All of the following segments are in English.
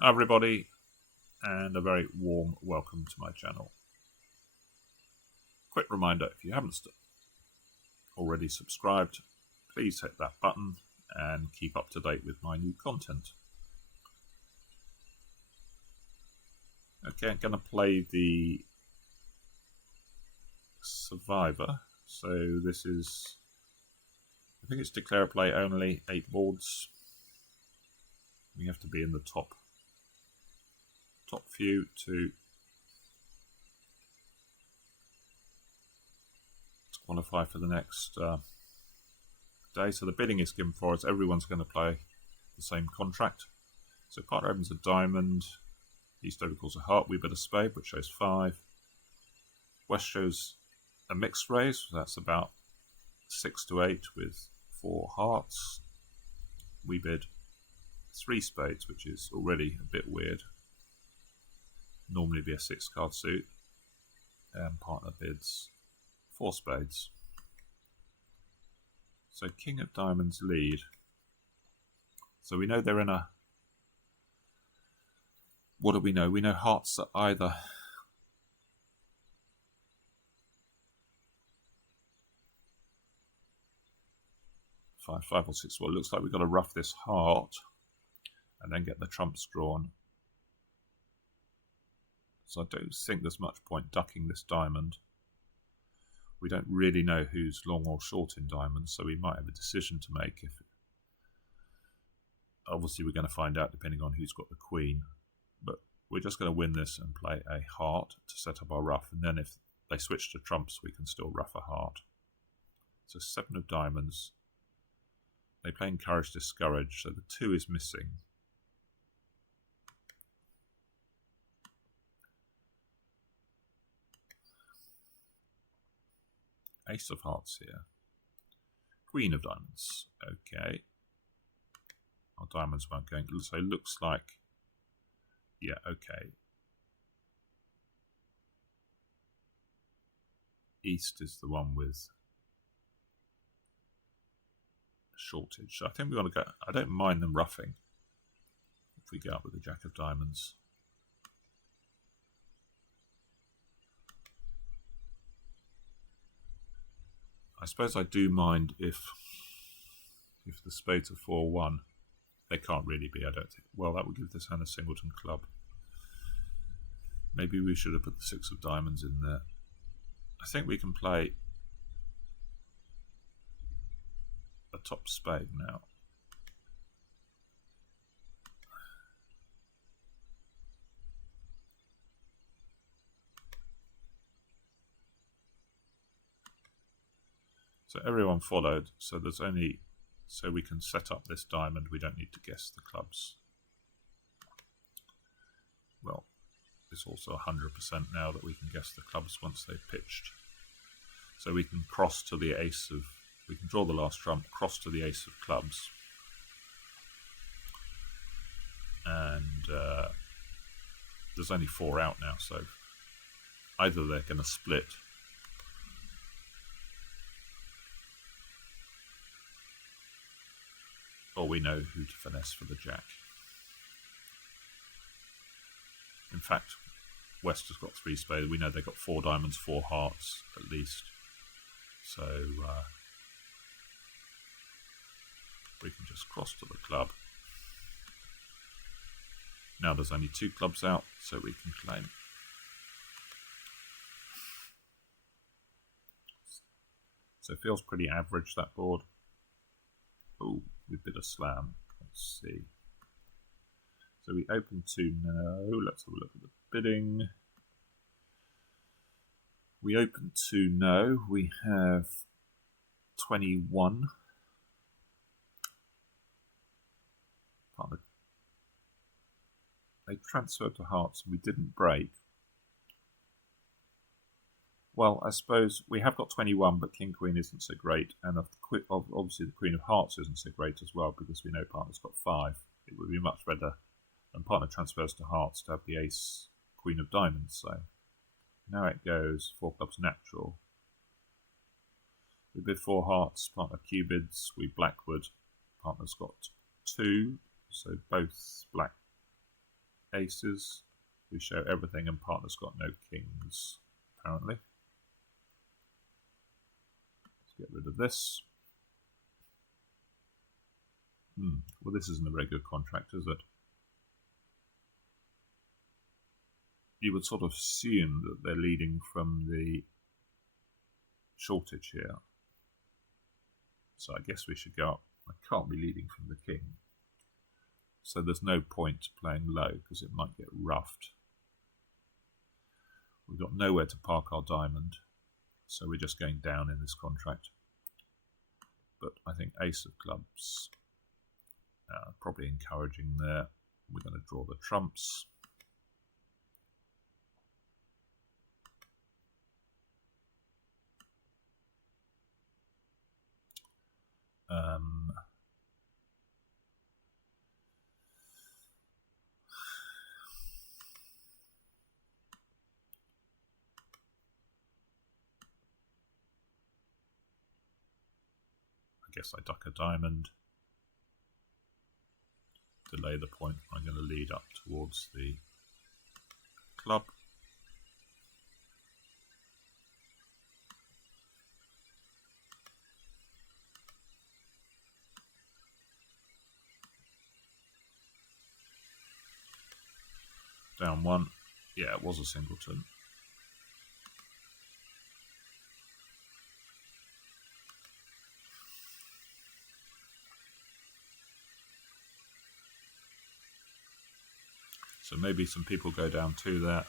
Hi everybody, and a very warm welcome to my channel. Quick reminder, if you haven't already subscribed, please hit that button and keep up to date with my new content. Okay, I'm going to play the Survivor. So this is, I think it's declare a play only, 8 boards. We have to be in the top few to qualify for the next day. So the bidding is given for us. Everyone's going to play the same contract. So partner opens a diamond, east over calls a heart, we bid a spade, which shows 5. West shows a mixed raise, that's about 6 to 8 with 4 hearts. We bid 3 spades, which is already a bit weird. Normally be a 6 card suit. And partner bids 4 spades. So King of Diamonds lead. So we know they're in a... What do we know? We know hearts are either... 5 or 6. Well, it looks like we've got to rough this heart and then get the trumps drawn. So I don't think there's much point ducking this diamond. We don't really know who's long or short in diamonds, so we might have a decision to make. If obviously we're going to find out depending on who's got the queen, but we're just going to win this and play a heart to set up our ruff, and then if they switch to trumps we can still ruff a heart. So 7 of diamonds. They play encourage, discourage, so the 2 is missing. Ace of hearts here. Queen of diamonds. Okay. Our diamonds weren't going. So it looks like... Yeah, okay. East is the one with shortage. So I think we want to go... I don't mind them roughing if we go up with the Jack of diamonds. I suppose I do mind if the spades are 4-1. They can't really be, I don't think. Well, that would give this hand a singleton club. Maybe we should have put the 6 of diamonds in there. I think we can play a top spade now. So everyone followed, so there's only... So we can set up this diamond, we don't need to guess the clubs. Well, it's also 100% now that we can guess the clubs once they've pitched. So we can cross to the ace of... We can draw the last trump, cross to the ace of clubs. And there's only 4 out now, so either they're going to split or we know who to finesse for the jack. In fact, West has got 3 spades. We know they've got 4 diamonds, 4 hearts at least. So we can just cross to the club. Now there's only 2 clubs out, so we can claim. So it feels pretty average, that board. Oh, we bid a slam. Let's see. So we open to no. Let's have a look at the bidding. We open to no. We have 21. They transferred to hearts and we didn't break. Well, I suppose we have got 21, but King Queen isn't so great, and obviously the Queen of Hearts isn't so great as well, because we know partner's got 5. It would be much better, and partner transfers to Hearts to have the Ace, Queen of Diamonds. So now it goes 4 clubs natural. We bid 4 hearts, partner cubids, we blackwood, partner's got 2, so both black aces. We show everything and partner's got no kings, apparently. Let's get rid of this. Well, this isn't a very good contract, is it? You would sort of assume that they're leading from the shortage here. So I guess we should go up. I can't be leading from the king. So there's no point playing low because it might get roughed. We've got nowhere to park our diamond, so we're just going down in this contract. But I think ace of clubs, probably encouraging there. We're going to draw the trumps. I guess I duck a diamond, delay the point. I'm going to lead up towards the club. Down one. Yeah, it was a singleton. So maybe some people go down two there.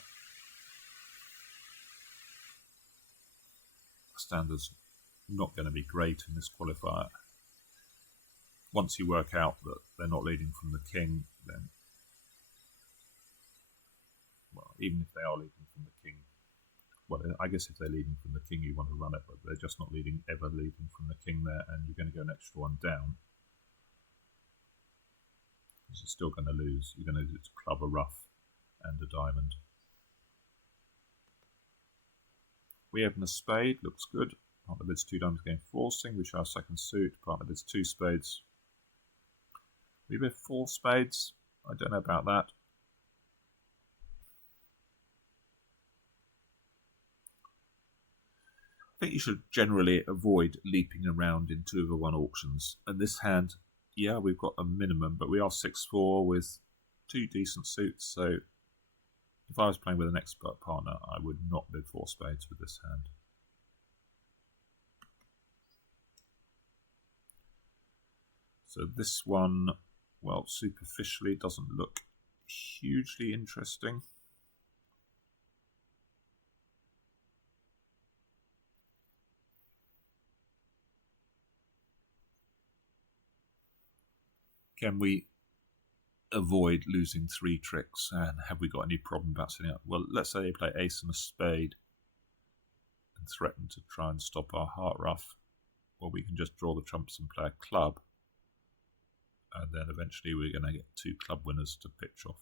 Standard's not going to be great in this qualifier. Once you work out that they're not leading from the king, then, well, even if they are leading from the king, well, I guess if they're leading from the king, you want to run it, but they're just not ever leading from the king there, and you're going to go an extra one down. Because you're still going to lose. You're going to lose a club, a ruff, and a diamond. We open a spade, looks good. Partner bids two diamonds again, forcing. We show our second suit. Partner bids two spades. We bid four spades. I don't know about that. I think you should generally avoid leaping around in 2-over-1 auctions. And this hand, yeah, we've got a minimum, but we are 6-4 with two decent suits. So if I was playing with an expert partner, I would not bid four spades with this hand. So this one, well, superficially doesn't look hugely interesting. Can we avoid losing three tricks? And have we got any problem about setting up? Well, let's say they play ace and a spade and threaten to try and stop our heart ruff. Well, we can just draw the trumps and play a club. And then eventually we're going to get two club winners to pitch off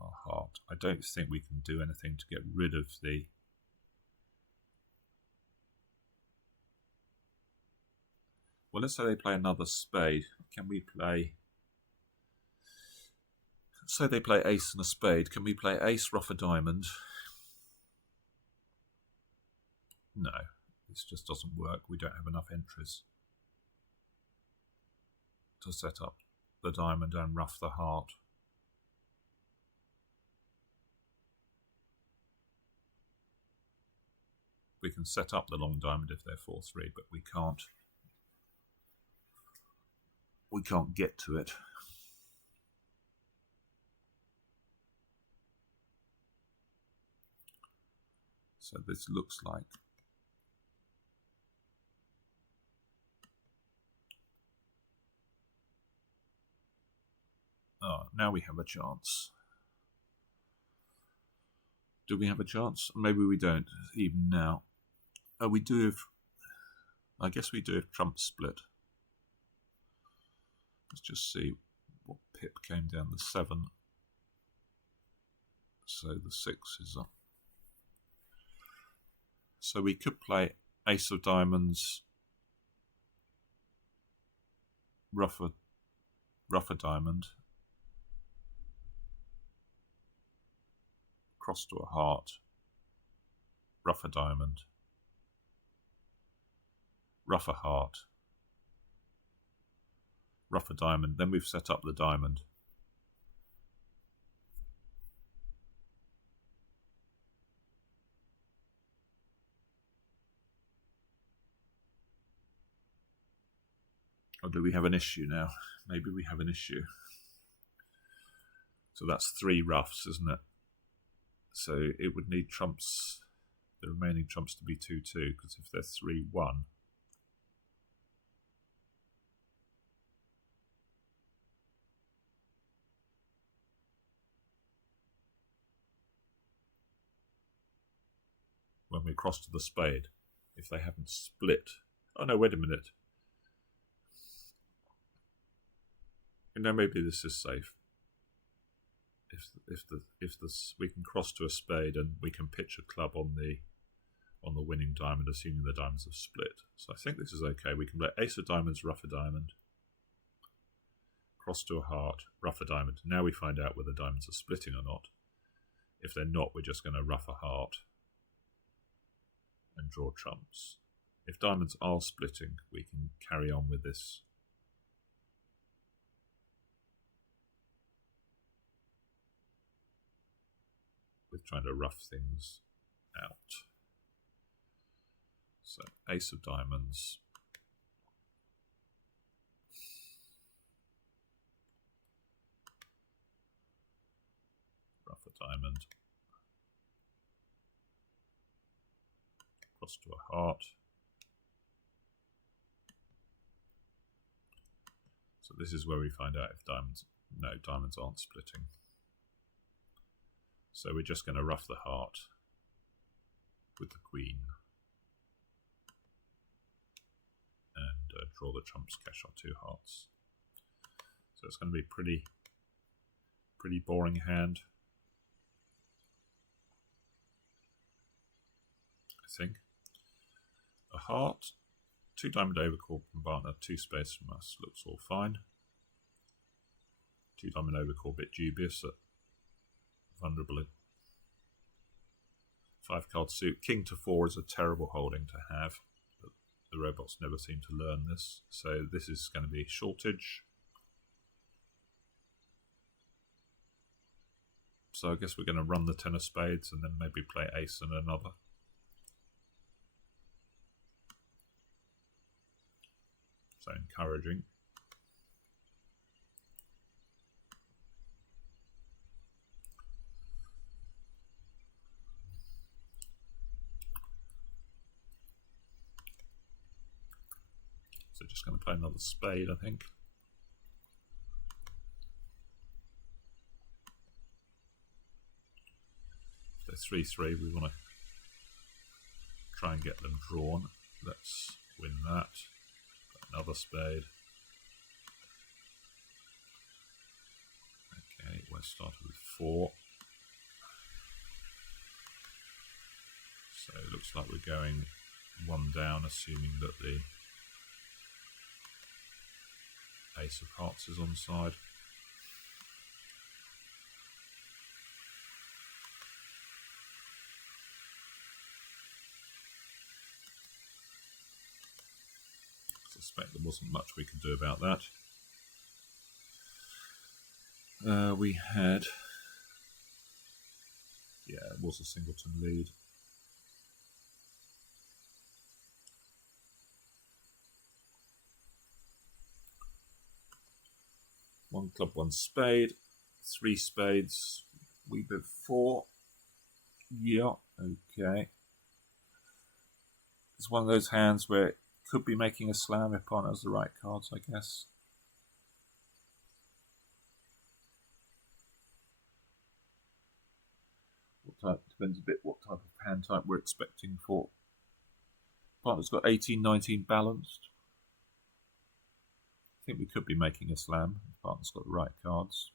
our heart. I don't think we can do anything to get rid of the... Well, let's say they play another spade. Can we play... Say they play ace and a spade. Can we play ace, ruff, a diamond? No, this just doesn't work. We don't have enough entries to set up the diamond and ruff the heart. We can set up the long diamond if they're 4-3, but we can't get to it. So this looks like now we have a chance. Do we have a chance? Maybe we don't, even now. We do have... I guess we do have trump split. Let's just see what pip came down. The 7. So the 6 is up. So we could play ace of diamonds, ruff a diamond. cross to a heart, ruff a diamond, ruff a heart, ruff a diamond. Then we've set up the diamond. Or do we have an issue now? Maybe we have an issue. So that's 3 ruffs, isn't it? So it would need trumps, the remaining trumps to be 2-2, because if they're 3-1, when we cross to the spade, if they haven't split. Oh no, wait a minute. You know, maybe this is safe. If we can cross to a spade and we can pitch a club on the winning diamond, assuming the diamonds have split. So I think this is okay. We can play ace of diamonds, ruff a diamond, cross to a heart, ruff a diamond. Now we find out whether diamonds are splitting or not. If they're not, we're just going to ruff a heart and draw trumps. If diamonds are splitting, we can carry on with this. With trying to rough things out. So ace of diamonds, rough a diamond, cross to a heart. So this is where we find out if diamonds aren't splitting. So we're just going to ruff the heart with the queen and draw the trumps, cash our 2 hearts. So it's going to be pretty boring hand, I think. A heart, 2 diamond overcall from partner, 2 spades from us, looks all fine. 2 diamond overcall, bit dubious at vulnerable. 5 card suit. King to 4 is a terrible holding to have, but the robots never seem to learn this. So this is going to be shortage. So I guess we're going to run the 10 of spades and then maybe play ace and another. So encouraging. So just going to play another spade, I think. If they're 3-3, we want to try and get them drawn. Let's win that. Another spade. Okay, we're started with 4. So it looks like we're going 1 down, assuming that the ace of hearts is on side. I suspect there wasn't much we could do about that. We had, yeah, it was a singleton lead. One club, 1 spade, 3 spades, we bid 4. Yeah, okay. It's one of those hands where it could be making a slam if partner has the right cards, I guess. What type? Depends a bit what type of hand type we're expecting for. Partner's got 18-19 balanced. I think we could be making a slam if partner's got the right cards.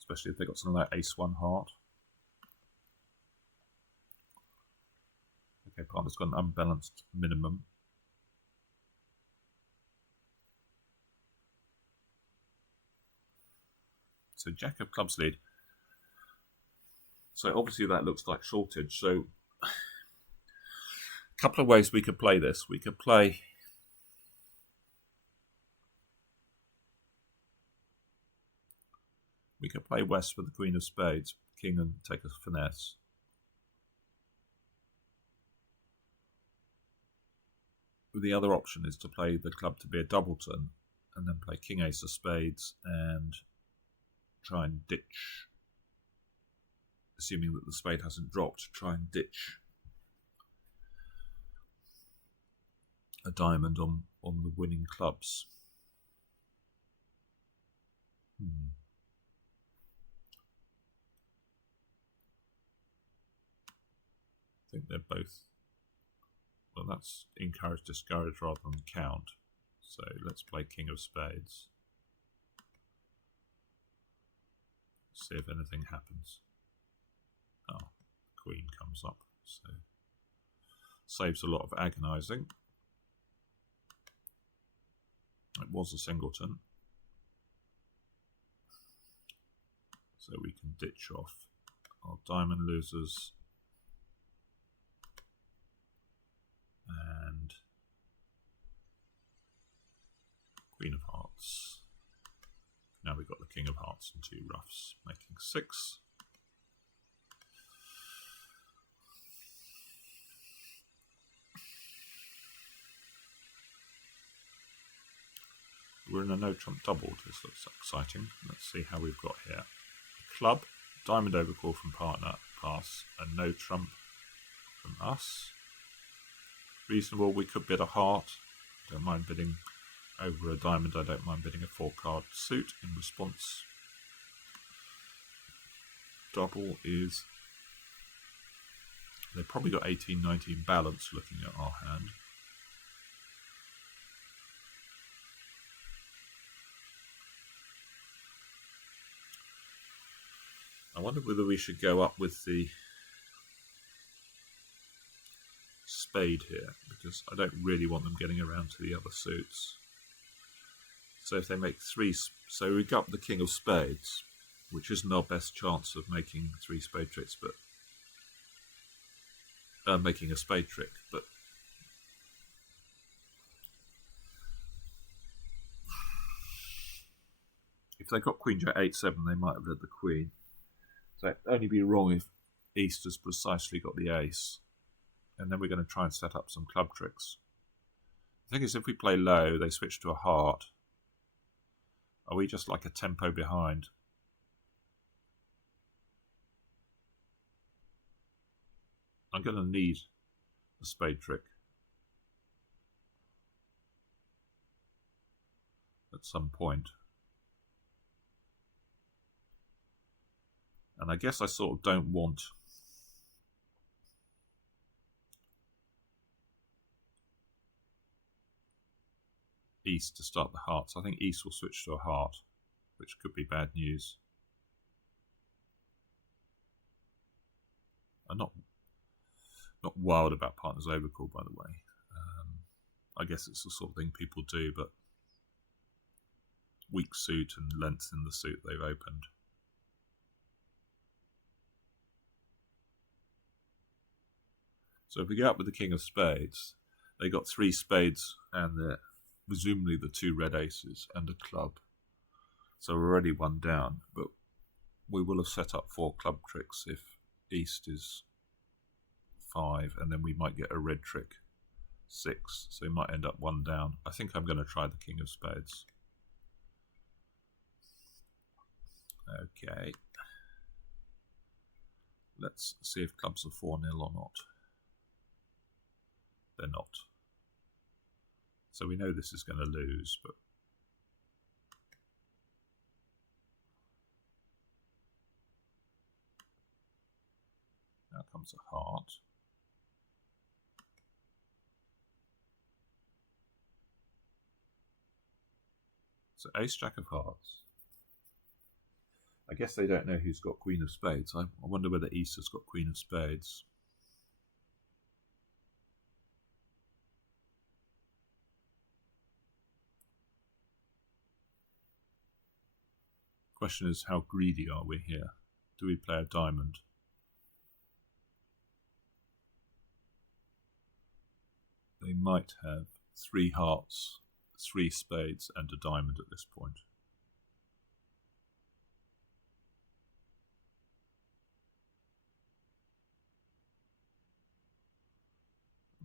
Especially if they've got something like ace-1 heart. Okay, partner's got an unbalanced minimum. So jack of clubs lead. So obviously that looks like shortage. So a couple of ways we could play this. We could play west with the Queen of Spades, King, and take a finesse. The other option is to play the club to be a doubleton and then play King, Ace of Spades and try and ditch, assuming that the spade hasn't dropped, try and ditch a diamond on the winning clubs. I think they're both, well, that's encourage, discourage rather than count. So let's play King of Spades. See if anything happens. Oh, Queen comes up, so saves a lot of agonising. It was a singleton, so we can ditch off our diamond losers and Queen of Hearts. Now we've got the King of Hearts and 2 roughs, making 6. We're in a no trump double. This looks exciting. Let's see how we've got here. Club, diamond overcall from partner, pass, and no trump from us. Reasonable. We could bid a heart. Don't mind bidding over a diamond. I don't mind bidding a 4-card suit in response. Double is, they've probably got 18-19 balance looking at our hand. I wonder whether we should go up with the spade here, because I don't really want them getting around to the other suits. So if they make 3, so we got the King of Spades, which isn't our best chance of making 3 spade tricks, but making a spade trick, but if they got Queen Jack 8-7, they might have led the Queen. So it'd only be wrong if East has precisely got the ace. And then we're going to try and set up some club tricks. The thing is, if we play low, they switch to a heart. Are we just like a tempo behind? I'm going to need a spade trick at some point. And I guess I sort of don't want East to start the hearts. I think East will switch to a heart, which could be bad news. I'm not wild about partners overcall, by the way. I guess it's the sort of thing people do, but weak suit and length in the suit they've opened. So if we go up with the King of Spades, they got 3 spades and presumably the 2 red aces and a club. So we're already 1 down, but we will have set up 4 club tricks if East is 5, and then we might get a red trick 6, so we might end up 1 down. I think I'm going to try the King of Spades. Okay. Let's see if clubs are 4-0 or not. They're not. So we know this is going to lose, but now comes a heart. So Ace Jack of Hearts. I guess they don't know who's got Queen of Spades. I wonder whether East has got Queen of Spades. Question is, how greedy are we here? Do we play a diamond? They might have 3 hearts, 3 spades and a diamond at this point.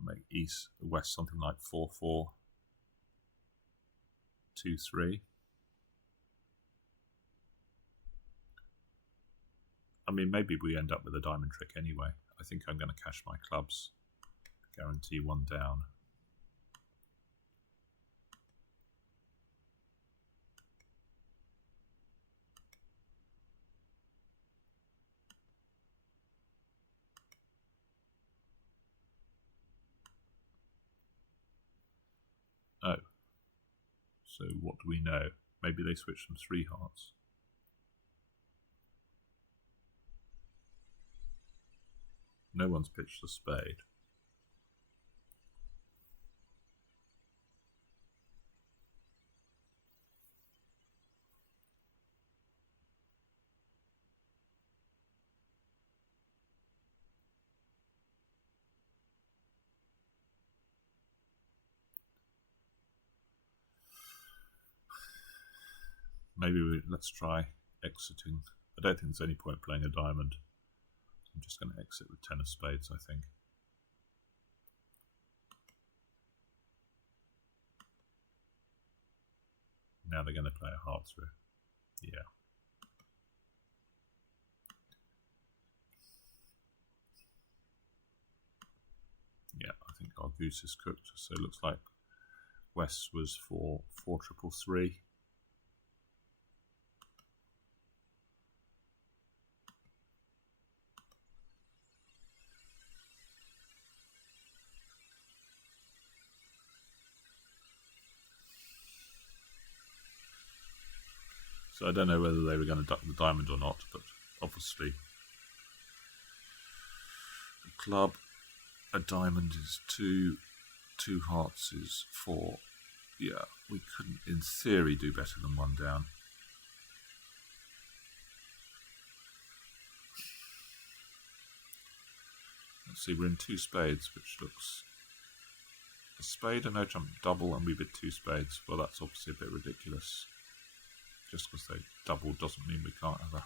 Make west something like 4-4, 2-3. I mean, maybe we end up with a diamond trick anyway. I think I'm going to cash my clubs. Guarantee 1 down. Oh. So what do we know? Maybe they switched from 3 hearts. No one's pitched a spade. Maybe let's try exiting. I don't think there's any point playing a diamond. I'm just going to exit with 10 of spades, I think. Now they're going to play a heart through. Yeah. Yeah, I think our goose is cooked. So it looks like West was for 4-3-3. So I don't know whether they were going to duck the diamond or not, but obviously a club, a diamond is 2, 2 hearts is 4. Yeah, we couldn't, in theory, do better than 1 down. Let's see, we're in 2 spades, which looks a spade, a no trump double, and we bid 2 spades. Well, that's obviously a bit ridiculous. Just because they double doesn't mean we can't have a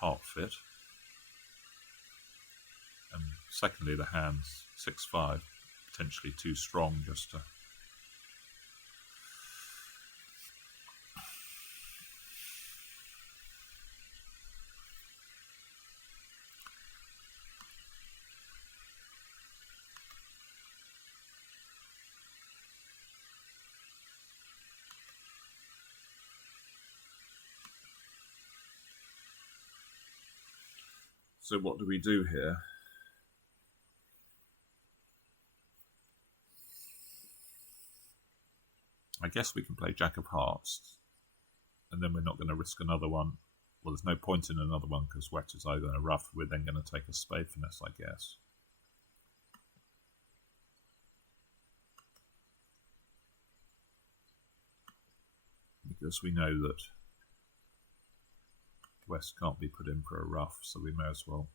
heart fit. And secondly, the hand's 6-5, potentially too strong just to. So what do we do here? I guess we can play Jack of Hearts, and then we're not going to risk another one. Well, there's no point in another one because Wet is either in a rough. We're then going to take a spade finesse, I guess. Because we know that West can't be put in for a rough, so we may as well.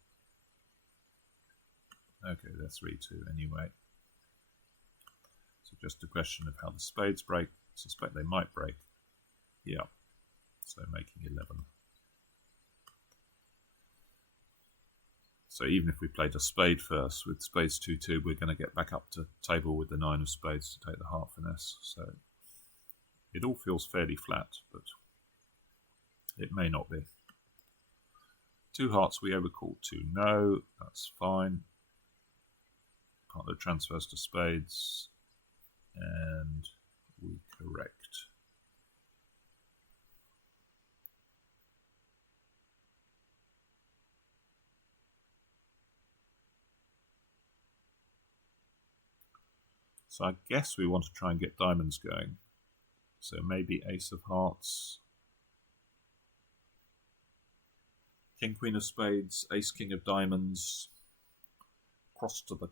Okay, they're 3-2 anyway. So just a question of how the spades break. I suspect they might break. Yeah, so making 11. So even if we played a spade first with spades 2-2, we're going to get back up to table with the 9 of spades to take the heart finesse. So it all feels fairly flat, but it may not be. 2 hearts we overcall 2. No, that's fine. Partner transfers to spades, and we correct. So I guess we want to try and get diamonds going. So maybe ace of hearts, king, queen of spades, ace, king of diamonds, cross to the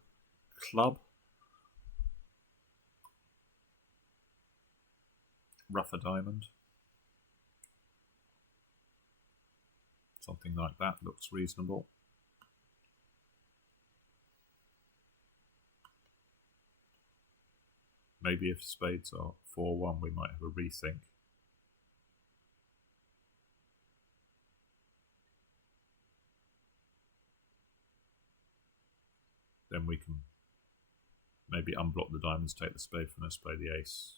club, rough a diamond. Something like that looks reasonable. Maybe if spades are 4-1, we might have a rethink. Then we can maybe unblock the diamonds, take the spade from us, play the ace,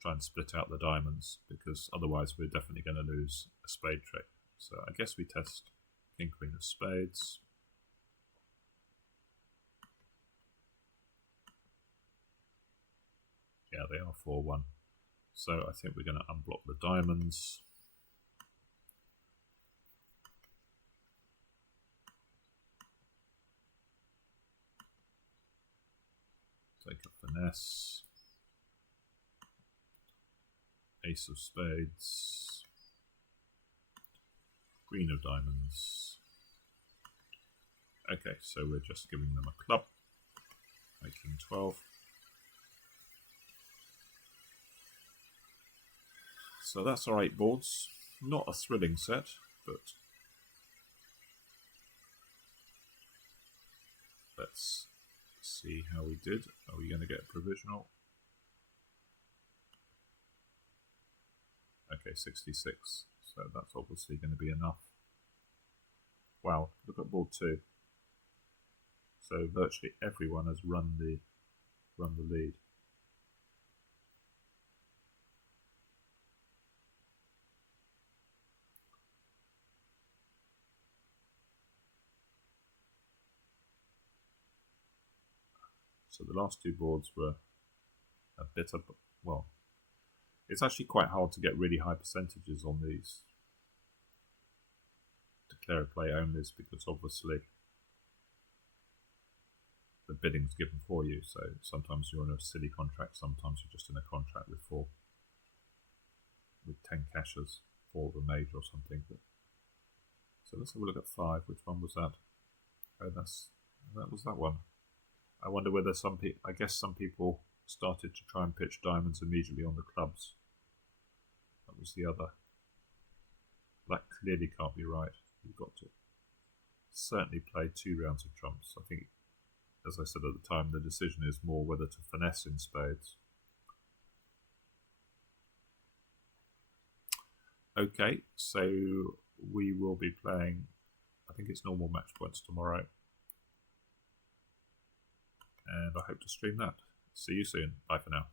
try and split out the diamonds, because otherwise we're definitely going to lose a spade trick. So I guess we test king, queen of spades. Yeah, they are 4-1. So I think we're going to unblock the diamonds. Take a finesse. Ace of spades. Queen of diamonds. Okay, so we're just giving them a club. Making 12. So that's our 8 boards. Not a thrilling set, but let's see how we did. Are we going to get a provisional? Okay, 66. So that's obviously going to be enough. Wow, look at board 2. So virtually everyone has run the lead. So the last 2 boards were a bit of, well, it's actually quite hard to get really high percentages on these declare play onlys, because obviously the bidding's given for you. So sometimes you're in a silly contract, sometimes you're just in a contract with 10 cashers, 4 of a major or something. So let's have a look at 5. Which one was that? Oh, that was that one. I wonder whether I guess some people started to try and pitch diamonds immediately on the clubs. That was the other. That clearly can't be right. You've got to certainly play 2 rounds of trumps. I think, as I said at the time, the decision is more whether to finesse in spades. Okay, so we will be playing, I think it's normal match points tomorrow. And I hope to stream that. See you soon. Bye for now.